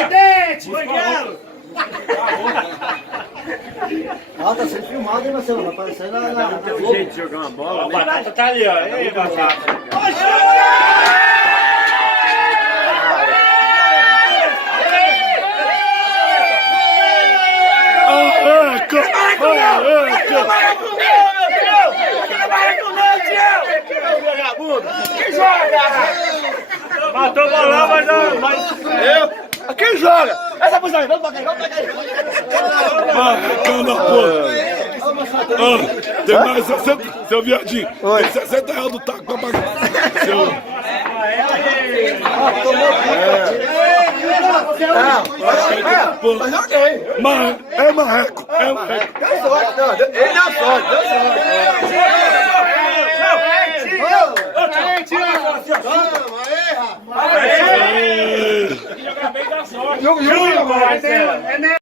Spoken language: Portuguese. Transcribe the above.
Independente! Ah, tá sendo filmado, hein, Marcelo? Vai aparecer na Tem um jeito de jogar uma bola, né? Batata tá ali, ó. Ei, batata. Quem joga? Matou o bolão, mas eu. Quem joga? Essa posição aí, vamos pra cá, vamos pra cá. Calma, pô. Tem mais 60, seu viadinho. Tem 60 reais do taco pra pagar. Mas é marreco, é marreco. Ele deu sorte, deu sorte. Joga bem da sorte.